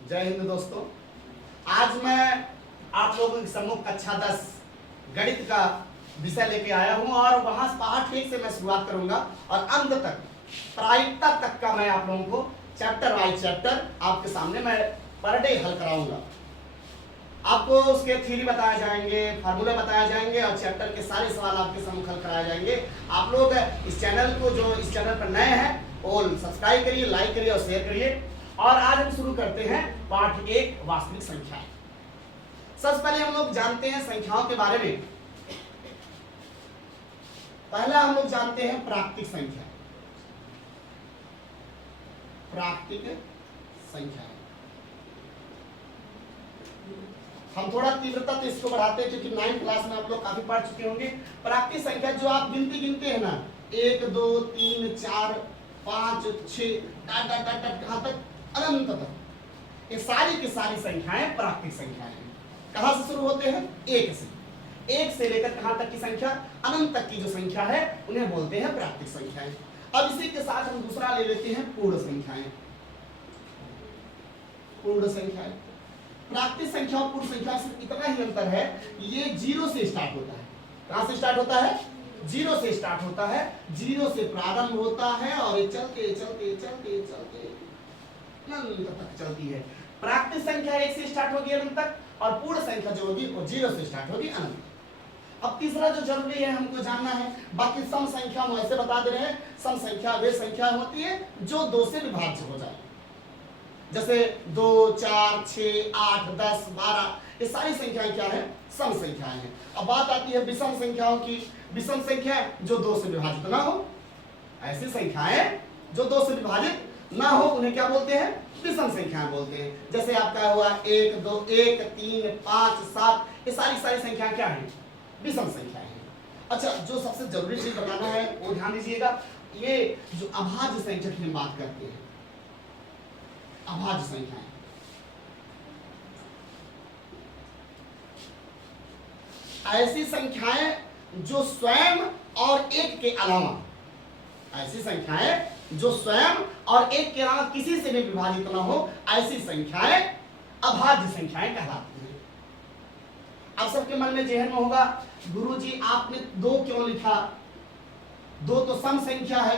जय हिंद दोस्तों। आज मैं आप लोगों के सम्मुख कक्षा 10 गणित का विषय लेके आया हूं और वहां पाठ 1 से मैं शुरुआत करूंगा और अंत तक प्रायिकता तक का मैं आप लोगों को चैप्टर वाइज चैप्टर आपके सामने मैं पर डे हल कराऊंगा। आपको उसके थ्योरी बताए जाएंगे, फार्मूले बताए जाएंगे और चैप्टर के सारे सवाल आपके सम्मुख हल कराए जाएंगे। आप लोग इस चैनल को जो इस चैनल पर नए हैं वो सब्सक्राइब करिए, लाइक करिए और शेयर करिए। और आज हम शुरू करते हैं पाठ 1 वास्तविक संख्याएं। सबसे पहले हम लोग जानते हैं संख्याओं के बारे में। पहला हम लोग जानते हैं प्राकृतिक संख्या। प्राकृतिक संख्या हम थोड़ा तीव्रता तो इसको बढ़ाते हैं क्योंकि 9th क्लास में आप लोग काफी पढ़ चुके होंगे। प्राकृतिक संख्या जो आप गिनती गिनते हैं ना, 1 2 3 4 5 6 कहां तक अनंत तक, ये सारी की सारी संख्याएं प्राकृतिक संख्याएं हैं। कहां से शुरू होते हैं? 1 से। 1 से लेकर कहां तक की संख्या? अनंत तक की जो संख्या है उन्हें बोलते हैं प्राकृतिक संख्याएं। अब इसी के साथ हम दूसरा ले लेते हैं पूर्ण संख्याएं। पूर्ण संख्याएं, प्राकृतिक संख्या और पूर्ण संख्या से इतना ही अंतर है, ये 0 से स्टार्ट होता है। कहां से स्टार्ट होता है? 0 से स्टार्ट होता है। 0 से प्रारंभ होता है और ये चलते चलते चलते चलते अनंत तक चलती है। प्राकृतिक संख्या 1 से स्टार्ट होगी अनंत तक और पूर्ण संख्या जो होगी वो 0 से स्टार्ट होगी अनंत। अब तीसरा जो जरूरी है हमको जानना है, बाकी सम संख्या हम ऐसे बता दे रहे हैं, सम संख्या वे संख्या होती है जो 2 से विभाज्य हो जाए। जैसे 2 4 6 8 10 12 ये सारी संख्याएं क्या है? सम संख्याएं हैं। अब बात आती है विषम संख्याओं की। विषम संख्या जो 2 से विभाजित ना हो, ऐसी संख्याएं जो 2 से विभाजित ना हो उन्हें क्या बोलते हैं? विषम संख्याएं बोलते हैं। जैसे आपका हुआ 1 2 1 3 5 7 ये सारी संख्याएं क्या है? विषम संख्याएं हैं। अच्छा, जो सबसे जरूरी चीज बताना है वो ध्यान दीजिएगा, ये जो अभाज्य संख्या की हम बात करते हैं, अभाज्य संख्याएं, ऐसी संख्याएं जो स्वयं और एक के अलावा, ऐसी संख्याएं जो स्वयं और एक के अलावा किसी से भी विभाजित न हो, ऐसी संख्याएं अभाज्य संख्याएं कहलाती हैं। अब सबके मन में जहन में होगा, गुरुजी आपने 2 क्यों लिखा? 2 तो सम संख्या है।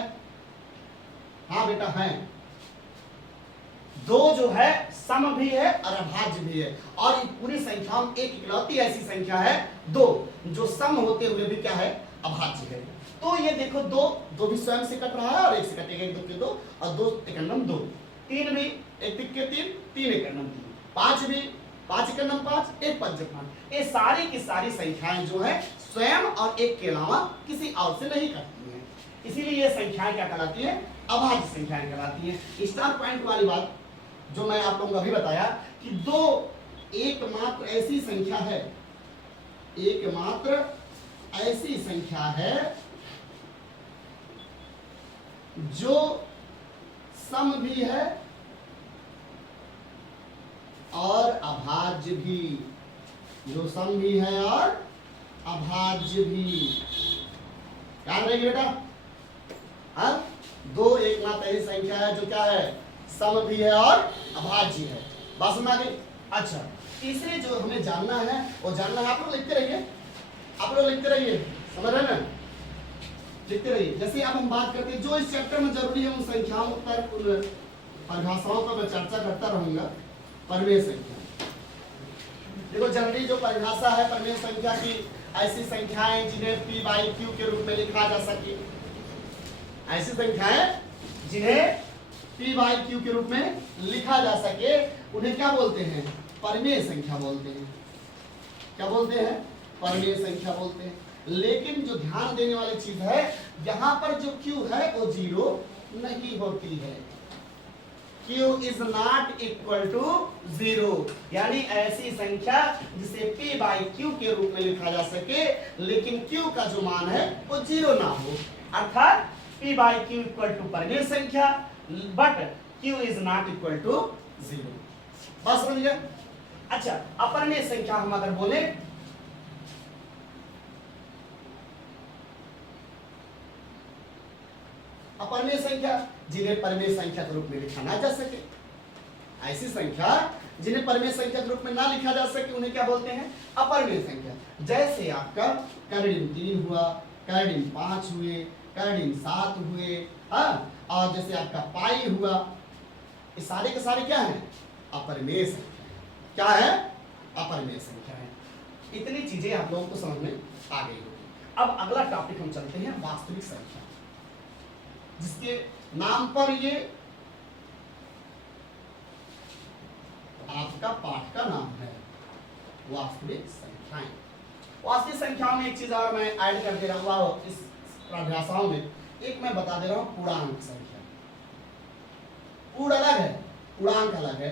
हाँ बेटा है, 2 जो है सम भी है और अभाज्य भी है और पूरी संख्याओं में एक इकलौती ऐसी संख्या है 2 जो सम होते हुए भी क्या है? अभाज्य है। तो ये देखो 2 भी स्वयं से कट रहा है और 1 से कटेगा, 1 2 के 2 और 2 एकन्नम 2, 3 भी 1 तिक के 3, 3 एकन्नम 3, 5 भी 5 एकन्नम 5, 1 पंच 5। ये सारी की सारी संख्याएं जो है स्वयं और एक के अलावा किसी और से नहीं कटती हैं, इसीलिए ये संख्याएं क्या कहलाती है? अभाज्य संख्याएं कहलाती हैं। स्टार पॉइंट वाली बात जो मैं आप लोगों को अभी बताया कि 2 एकमात्र ऐसी संख्या है, एकमात्र ऐसी संख्या है जो सम भी है और अभाज्य भी, जो सम भी है और अभाज्य भी। याद रखिए बेटा, हाँ, 2 एकमात्र ऐसी संख्या है जो क्या है? सम भी है और अभाज्य है। बात समझ आ गई? अच्छा, तीसरे जो हमें जानना है वो जानना है, आप लोग लिखते रहिए, आप लोग लिखते रहिए, समझ रहे ना? लिखते रहिए। जैसे अब हम बात करते हैं जो इस चैप्टर में जरूरी है उन संख्याओं पर, उन परिभाषाओं पर मैं चर्चा करता रहूंगा। परिमेय संख्या, देखो जनरली जो परिभाषा है परिमेय संख्या की, ऐसी संख्याएं जिन्हें p/q के रूप में लिखा जा सके, ऐसी संख्याएं जिन्हें p/q के रूप में लिखा जा सके उन्हें क्या बोलते हैं? परिमेय संख्या बोलते हैं। क्या बोलते हैं? परिमेय संख्या बोलते हैं। लेकिन जो ध्यान देने वाली चीज है, यहां पर जो q है वो 0 नहीं होती है। q is not equal to 0, यानी ऐसी संख्या जिसे p/q के रूप में लिखा जा सके लेकिन q का जो मान है वो 0 ना हो, अर्थात p/q इक्वल टू परिमेय संख्या but q is not equal to 0। बस समझ गए? अच्छा, अपरिमेय संख्या हम अगर बोले, अपरिमेय संख्या जिन्हें परिमेय संख्या के रूप में लिखा ना जा सके, ऐसी संख्या जिन्हें परिमेय संख्या के रूप में ना लिखा जा सके उन्हें क्या बोलते हैं? अपरिमेय संख्या। जैसे आपका कर्णिम 3 हुआ, कर्णिम 5 हुए, कर्णिम 7 हुए, हाँ, और जैसे आपका पाई हुआ, ये सारे के सारे क्या है? अपरिमेय संख्या। क्या है? अपरिमेय संख्या है। इतनी चीजें आप लोगों को समझ में आ गई होगी। अब अगला टॉपिक हम चलते हैं वास्तविक संख्या, जिसके नाम पर ये आपका पाठ का नाम है, वास्तविक संख्याएं। वास्तविक संख्याओं में एक चीज और मैं ऐड कर दे रहा हूं इस परिभाषाओं में, एक मैं बता दे रहा हूं पूर्णांक संख्या। पूर्ण अलग है, पूर्णांक अलग है।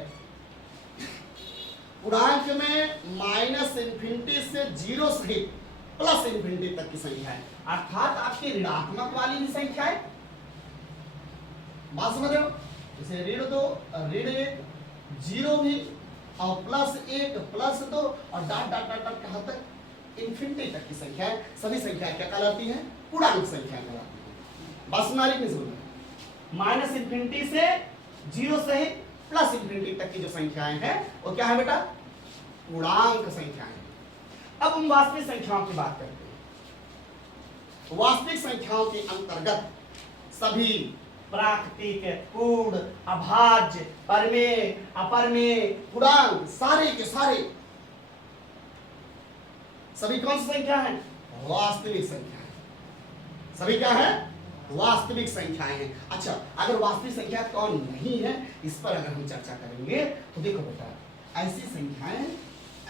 पूर्णांक में माइनस इन्फिनिटी से 0 सहित प्लस इन्फिनिटी तक की संख्या है, अर्थात आपकी ऋणात्मक वाली भी संख्या है। बात समझ रहे हो? जैसे ऋण 2, ऋण 1, 0 भी, और +1, +2 और डॉट डॉट डॉट डॉट कहां तक? इन्फिनिटी तक की संख्या है। सभी संख्या क्या कहलाती है? पूर्णांक संख्या कहलाती है। बस नारी नहीं सुन, माइनस इन्फिनिटी से 0 सहित प्लस इन्फिनिटी तक की जो संख्याएं हैं वो क्या है बेटा? पूर्णांक संख्याएं। अब हम वास्तविक संख्याओं की बात करते हैं। वास्तविक संख्याओं के अंतर्गत सभी प्राकृतिक, पूर्ण, अभाज्य, परिमेय, अपरिमेय, पूर्णांक, सारे के सारे सभी कौन सी संख्या है? वास्तविक संख्या है। सभी क्या है? वास्तविक संख्याएं हैं। अच्छा, अगर वास्तविक संख्या कौन नहीं है, इस पर अगर हम चर्चा करेंगे तो देखो बेटा, ऐसी संख्याएं,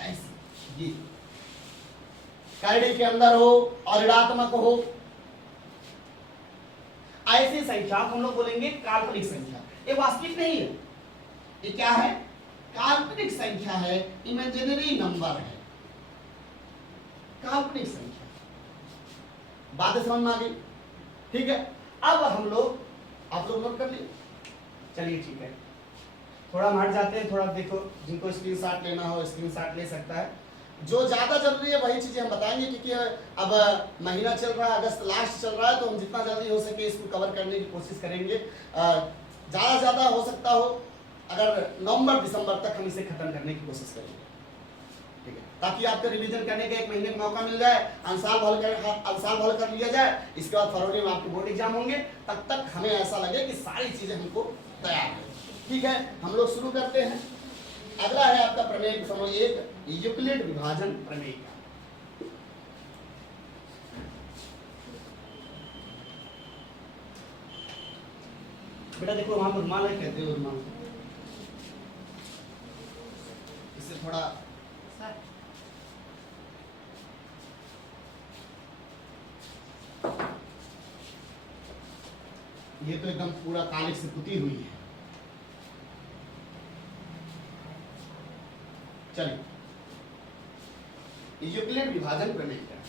ऐसी ये कर्णिम के अंदर हो और ऋणात्मक हो, ऐसी संख्या हम लोग बोलेंगे काल्पनिक संख्या। ये वास्तविक नहीं है, ये क्या है? काल्पनिक संख्या है, इमेजिनरी नंबर है, काल्पनिक संख्या। बातें समझ में आ गई? ठीक है। अब हम लोग, आप लोग नोट कर लिए? चलिए ठीक है, थोड़ा हम हट जाते हैं। थोड़ा देखो, जिनको स्क्रीनशॉट लेना हो स्क्रीनशॉट ले सकता है। जो ज्यादा जरूरी है वही चीजें हम बताएंगे, क्योंकि अब महीना चल रहा है, अगस्त लास्ट चल रहा है, तो हम जितना जल्दी हो सके इसको कवर करने की कोशिश करेंगे। ज्यादा से ज्यादा हो सकता हो अगर नवंबर दिसंबर तक हम इसे खत्म करने की कोशिश करेंगे, ठीक है, ताकि आपको रिवीजन करने का 1 महीने का मौका मिल जाए, अंसाल भल कर लिया जाए। इसके बाद फरवरी में आपके बोर्ड एग्जाम होंगे, तब तक हमें ऐसा लगे कि सारी चीजें हमको तैयार है। ठीक है, हम लोग शुरू करते हैं। अगला है आपका प्रमेय समूह 1, यूक्लिड विभाजन प्रमेय का। बेटा देखो, वहां पर रुमाल है, कहते हो रुमाल, इससे थोड़ा ये तो एकदम पूरा कालिक से पुती हुई है। चलिए, यूक्लिड विभाजन प्रमेय क्या है?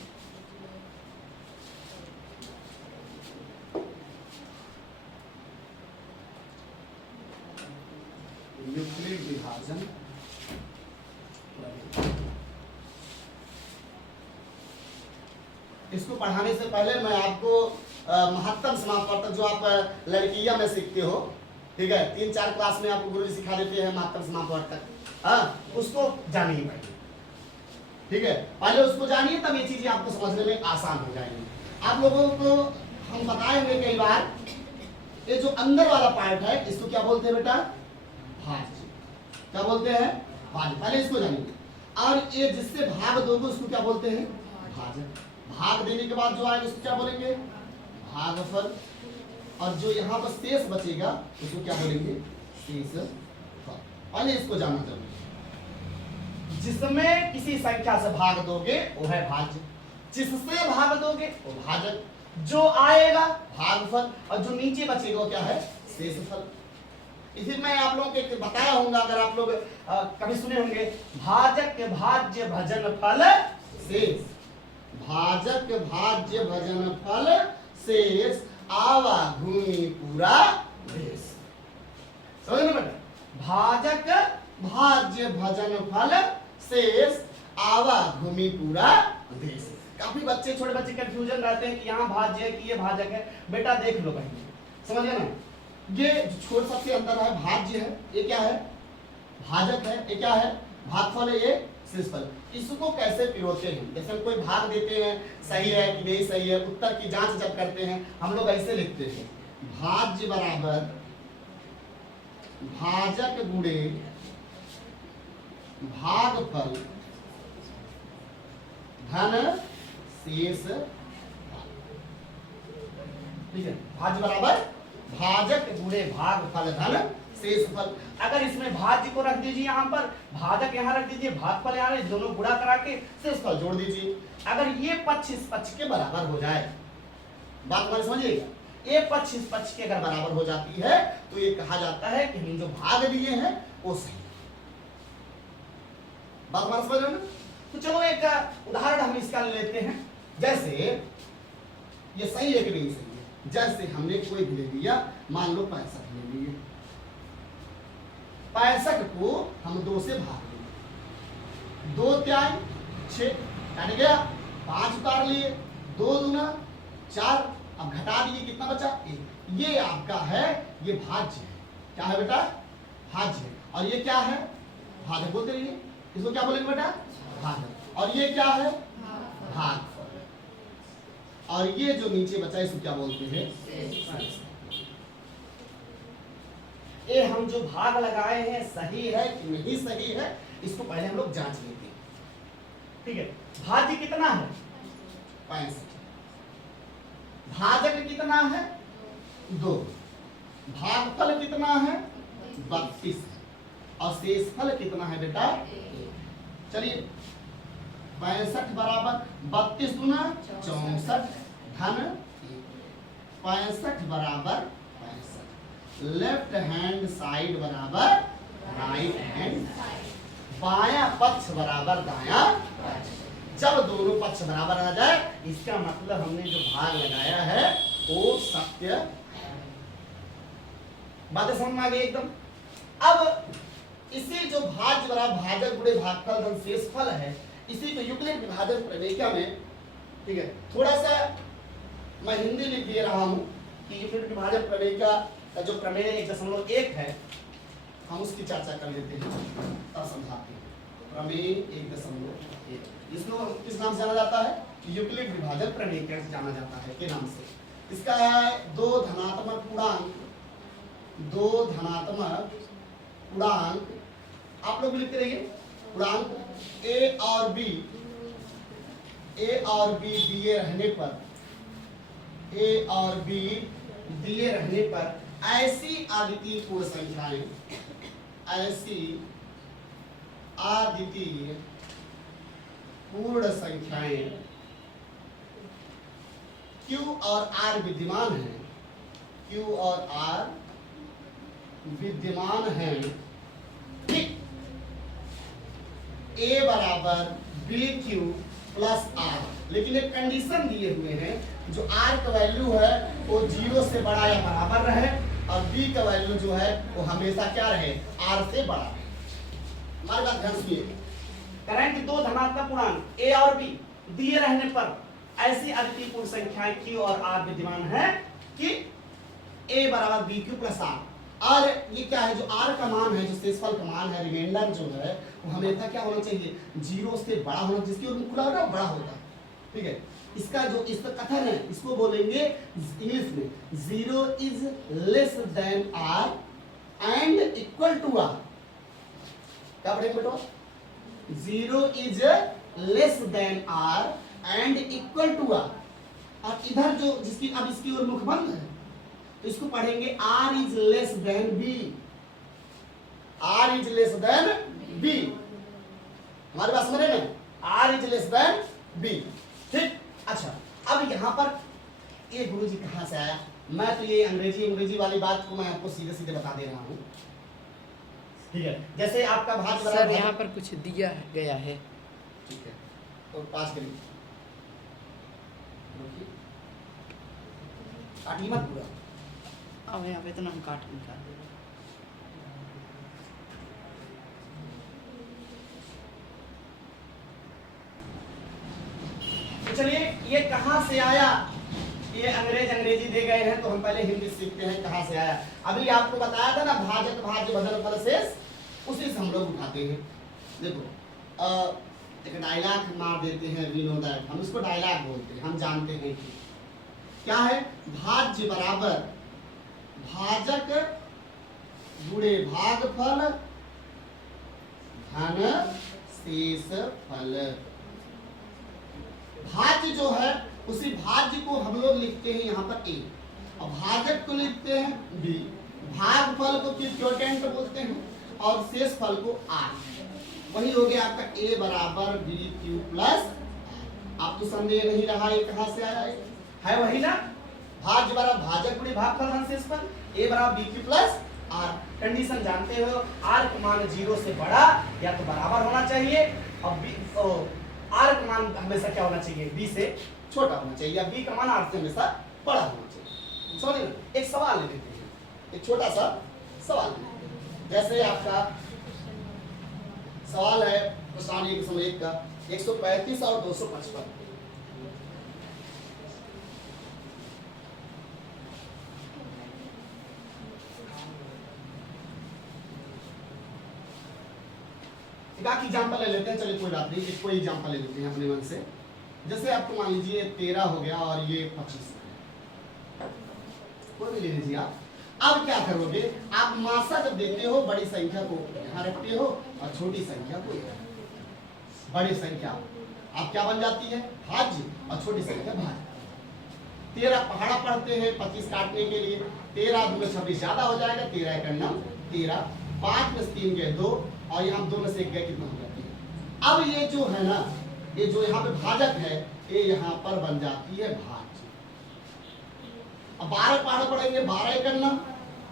यूक्लिड विभाजन प्रमेय, इसको पढ़ाने से पहले मैं आपको महत्तम समापवर्तक, जो आप लड़कियां में सीखते हो, ठीक है, 3-4 क्लास में आपको गुरुजी सिखा देते हैं महत्तम समापवर्तक, हाँ, उसको जानिए पहले। ठीक है, पहले उसको जानिए, तब ये चीजें आपको समझने में आसान हो जाएंगी। आप लोगों को हम बताए हुए कई बार, ये जो अंदर वाला पार्ट है इसको क्या बोलते हैं बेटा? भाज्य। क्या बोलते हैं? भाज्य। पहले इसको जानिए। और ये जिससे भाग दोगे उसको क्या बोलते हैं? भाजक। भाग देने के बाद जो आएगा उसको क्या बोलेंगे? भागफल। और जो यहाँ पर शेष बचेगा उसको क्या बोलेंगे? शेषफल। पहले इसको जानना जरूरी है। जिसमें किसी संख्या से भाग दोगे वो है भाज्य, जिससे भाग दोगे वो भाजक, जो आएगा भागफल, और जो नीचे बचेगा वो क्या है? शेषफल। इसी में आप लोगों को बताया होगा, अगर आप लोग कभी सुने होंगे, भाजक भाज्य भजन फल शेष, भाजक भाज्य भजन फल शेष, आवा घूमी पूरा देश। समझ में बेटा? भाजक भाज्य भजन फल शेष, आवा घूमी पूरा देश। काफी बच्चे, छोटे बच्चे कंफ्यूजन रहते हैं कि यहाँ भाज्य है कि ये भाजक है। बेटा देख लो भाई, समझ गए ना? ये छोटे सबसे अंदर है भाज्य है, ये क्या है? भाजक है, ये क्या है, भागफल है, ये शेषफल। इसको कैसे पिरोते हैं, जैसे हम कोई भाग देते हैं, सही है कि नहीं सही है, उत्तर की जांच जब करते हैं हम लोग ऐसे लिखते हैं, भाज्य बराबर भाजक गुणे भागफल धन शेष। ठीक है, भाज्य बराबर भाजक गुणे भागफल धन शेषफल। अगर इसमें भाज्य को रख दीजिए यहाँ पर, भाजक यहाँ रख दीजिए, भागफल यहाँ रख, दोनों गुणा करा के शेषफल जोड़ दीजिए। अगर ये पक्ष इस पक्ष के बराबर हो जाए, बात हमारे समझिएगा, ये पक्ष इस पक्ष के अगर बराबर हो जाती है तो ये कहा जाता है कि हम जो भाग दिए हैं वो सही है। बात हमारे समझ रहे हैं ना? तो चलो एक उदाहरण हम इसका लेते हैं, जैसे ये सही है कि नहीं सही है। जैसे हमने कोई ले लिया, मान लो 65 ले लिए, 65 को हम 2 से भाग लिए, 2 त्याग 6 कट गया, 5 उतार लिए, 2 दूना 4, अब घटा दिए, कितना बचा 1। ये आपका है, ये भाज्य है। क्या है बेटा, भाज्य है। और ये क्या है, भाजक बोलते रहिए, इसको क्या बोलेंगे बेटा, भाजक। और ये क्या है, भागफल। और ये जो नीचे बचा इसको क्या बोलते हैं, शेष। ये हम जो भाग लगाए हैं सही है कि नहीं सही है, इसको पहले हम लोग जांच लेते हैं। ठीक है, भाज्य कितना है 65, भाजक कितना है 2, भागफल कितना है 32 और शेषफल कितना है बेटा। चलिए 65 बराबर 32 गुना 64 धन 65 बराबर 65। लेफ्ट हैंड साइड बराबर राइट हैंड, बायां पक्ष बराबर दायां पक्ष। जब दोनों पक्ष बराबर आ जाए इसका मतलब हमने जो भाग लगाया है वो सत्य है। बातें समझ में आ गई एकदम। अब इसी जो भाज्य बराबर भाजक गुणे भागफल धन शेषफल है, इसी को यूक्लिड विभाजन प्रमेय में, ठीक है, थोड़ा सा मैं हिंदी लिख दे रहा हूं कि यूक्लिड विभाजन प्रमेय का जो प्रमेय 1.1 है, हम उसकी चर्चा कर लेते हैं तब समझाते हैं। प्रमेय 1.1 इसको किस नाम से जाना जाता है, यूक्लिड विभाजन प्रमेय कैसे जाना जाता है के नाम से। इसका है 2 धनात्मक पूर्णांक, 2 धनात्मक पूर्णांक, आप लोग लिखते रहिए, पूर्णांक a और b दिए रहने पर, a और b दिए रहने पर ऐसी अद्वितीय पूर्ण संख्याएं, ऐसी अद्वितीय पूर्ण संख्याएं Q और R विद्यमान है, Q और R विद्यमान है, ठीक, A बराबर BQ प्लस R। लेकिन एक कंडीशन दिए हुए हैं, जो R का वैल्यू है वो 0 से बड़ा या बराबर रहे और B का वैल्यू जो है वो हमेशा क्या रहे, R से बड़ा रहे। हमारी बात ध्यान सुनिए, करंट 2 धनात्मक पूर्णांक A और B दिए रहने पर ऐसी अद्वितीय पूर्ण संख्याएं Q और R विद्यमान है कि A बराबर BQ प्लस R। और ये क्या है, जो R का मान है, जो शेषफल का मान है, रिमाइंडर जो है वो हमेशा क्या होना चाहिए, 0 से बड़ा होना, जिसकी ओर मुख खुला होगा बड़ा होता है। ठीक है, इसका जो इस कथन है इसको बोलेंगे इंग्लिश में 0 is less than R and equal to R। क्या पढ़ेंगे बेटा, 0 is less than R and equal to R। और इधर जो जिसकी अब इसकी ओर मुख बंद है तो इसको पढ़ेंगे R is less then B, R is less then B। हमारी बात समझ रहे हैं, R is less then B। ठीक, अच्छा अब यहाँ पर ये गुरुजी कहाँ से आया, मैं तो ये अंग्रेजी वाली बात को मैं आपको सीधे सीधे बता दे रहा हूँ। ठीक है, जैसे आपका भाग सर यहाँ पर कुछ दिया गया है। ठीक है, तो पास करिए, काटिए मत पूरा। अब यहाँ पे तो हम काट निकाल देंगे। तो चलिए ये कहाँ से आया, ये अंग्रेजी दे गए हैं तो हम पहले हिंदी सीखते हैं कहाँ से आया। अभी आपको बताया था ना भाजक भाज्य भजन फल शेष उसी से हम लोग उठाते हैं। देखो एक डायलॉग मार देते हैं, वी नो दैट, हम इसको डायलॉग बोलते हैं, हम जानते हैं कि क्या है, भाज्य बराबर भाजक गुणे भागफल धन शेष फल। भाज्य जो है उसी भाज्य को हम लोग लिखते हैं यहाँ पर ए, और भाजक को लिखते हैं बी, भागफल को क्वोटिएंट बोलते हैं और शेष फल को आर। वही हो गया आपका ए बराबर बी क्यू प्लस। आप तो संदेह नहीं रहा ये कहां से आया है वही ना, भाज्य बराबर भाजक गुणे भागफल धन शेष फल, ए बराबर B Q plus R. Condition जानते हो, आर का मान 0 से बड़ा या तो बराबर होना चाहिए, और बी आर का मान हमेशा क्या होना चाहिए, बी से छोटा होना चाहिए, या बी का मान आर से हमेशा बड़ा होना चाहिए। समझ लो, एक सवाल ले लेते हैं, एक छोटा सा सवाल, जैसे आपका सवाल है क्वेश्चन 1 का 135 और 255। एक एग्जांपल ले लेते हैं, चलिए कोई बात नहीं, कोई एग्जांपल ले लेते हैं अपने मन से। जैसे आपको मान लीजिए 13 हो गया और ये 25 है, कोई भी ले लीजिए आप। अब क्या करोगे, आप मासा जब देते हो बड़ी संख्या को यहाँ रखते हो और छोटी संख्या को यहाँ। बड़ी संख्या आप क्या बन जाती है, भाज्य, और छोटी संख्या भाज्य। 13 पहाड़ा पढ़ते हैं 25 काटने के लिए, 13 2 में 26 ज्यादा हो जाएगा, 13 का नाम 13, 5 में 3 गए 2, और यहाँ 2 में से 1 गए, कितना हो जाती है। अब ये जो है ना, ये जो यहाँ पे भाजक है, ये यहाँ पर बन जाती है भाज्य। अब 12 पहाड़ा पढ़ेंगे, 12 एक करना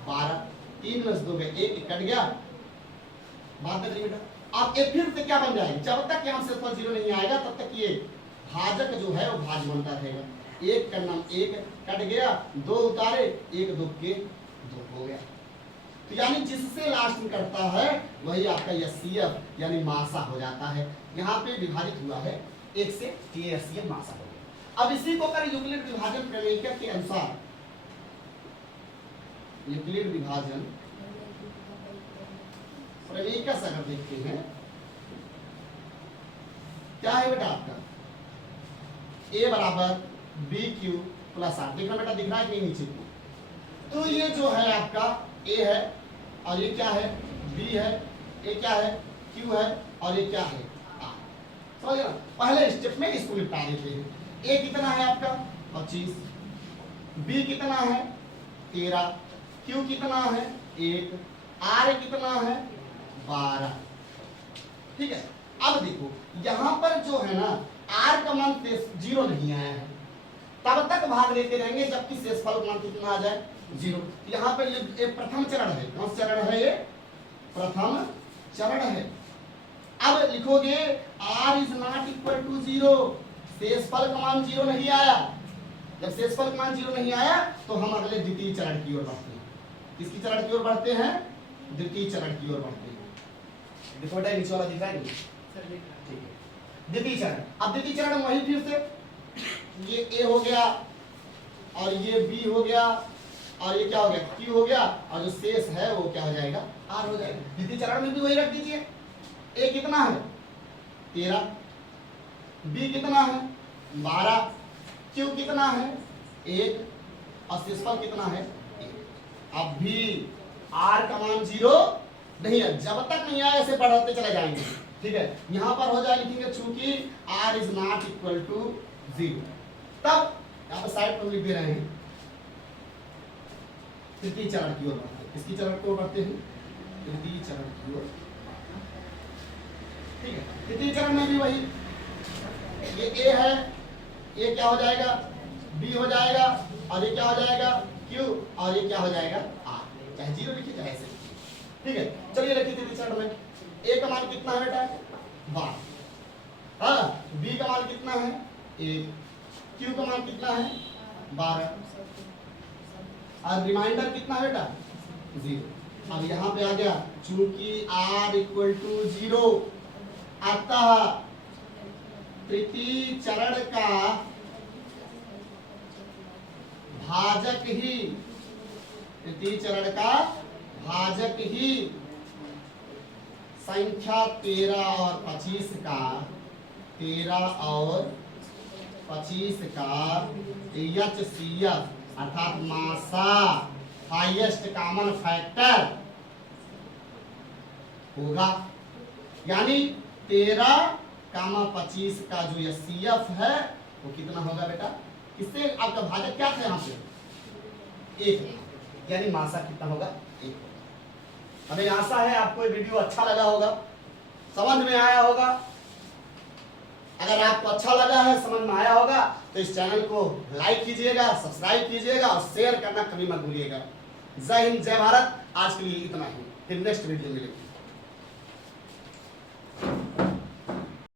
12, 3 में से 2 गए, 1 कट गया, बात करिए बेटा। अब ये फिर से क्या बन जाएगा, जब तक यहाँ से 0 नहीं आएगा तब तक ये भाजक जो है वो भाज्य बनता रहेगा। 1 का नाम 1 कट गया, 2 उतारे, 1 2 के 2 हो गया। तो यानी जिससे लास्ट में करता है वही आपका एचसीएफ यानी मासा हो जाता है। यहाँ पे विभाजित हुआ है 1 से, ये एचसीएफ मासा हो गया। अब इसी को कर यूक्लिड विभाजन प्रमेय के अनुसार, यूक्लिड विभाजन प्रमेय का अगर देखते हैं, क्या है बेटा आपका a बराबर बी क्यू प्लस आर। देखना बेटा, दिख रहा है कि नीचे को, तो ये जो है आपका a है, और ये क्या है b है, ये क्या है q है, और ये क्या है r। समझ गए ना, पहले स्टेप में इसको निपटा देते हैं। a कितना है आपका 25, b कितना है 13, q कितना है 1, r कितना है 12। ठीक है, अब देखो यहाँ पर जो है ना r का मान 0 नहीं आया है, तब तक भाग लेते रहेंगे जबकि शेषफल मान कितना आ जाए 0। यहाँ पर ये प्रथम चरण है, कौन सा चरण है, ये प्रथम चरण है। अब लिखोगे r is not equal to 0, शेषफल का मान 0 नहीं आया। जब शेषफल का मान 0 नहीं आया तो हम अगले द्वितीय चरण की ओर बढ़ते हैं। किसकी चरण की ओर बढ़ते हैं, द्वितीय चरण की ओर बढ़ते हैं। देखो बेटा नीचे वाला दिख रहा है, ठीक है, द्वितीय चरण। अब द्वितीय चरण वही फिर से ये a हो गया, और ये b हो गया, और ये क्या हो गया q हो गया, और जो शेष है वो क्या हो जाएगा r हो जाएगा। द्वितीय चरण में भी वही रख दीजिए। a कितना है 13, b कितना है 12, q कितना है 1, और शेषफल कितना है 1। अब भी r का मान 0 नहीं है, जब तक नहीं आए ऐसे बढ़ाते चले जाएंगे। ठीक है, यहाँ पर हो जाए लिखेंगे चूंकि r is not equal to 0, तब यहाँ पर साइड पर लिख दे रहे हैं तृतीय चरण की ओर बढ़ते हैं। किसकी चरण की ओर बढ़ते हैं, तृतीय चरण की ओर। ठीक है, तृतीय चरण में भी वही, ये a है, ये क्या हो जाएगा b हो जाएगा, और ये क्या हो जाएगा q, और ये क्या हो जाएगा r, चाहे 0 लिखिए चाहे ऐसे। ठीक है, चलिए लिखिए तृतीय चरण में a का मान कितना है बेटा 12, हाँ, b का मान कितना है 1, q का मान कितना है 12, और रिमाइंडर कितना है बेटा 0। अब यहाँ पे आ गया चूंकि r इक्वल टू 0, अतः तृतीय चरण का भाजक ही, तृतीय चरण का भाजक ही संख्या 13 और 25 का 13 और 25 का HCF अर्थात मासा हाईएस्ट कॉमन फैक्टर होगा। यानी 13,25 का जो HCF है वो कितना होगा बेटा? इससे आपका भाजक क्या था यहाँ पे? 1, यानी मासा कितना होगा? 1। हमें आशा है आपको ये वीडियो अच्छा लगा होगा, समझ में आया होगा। अगर आपको अच्छा लगा है, समझ में आया होगा, तो इस चैनल को लाइक कीजिएगा, सब्सक्राइब कीजिएगा और शेयर करना कभी मत भूलिएगा। जय हिंद, जय भारत। आज के लिए इतना ही, फिर नेक्स्ट वीडियो मिलेगी।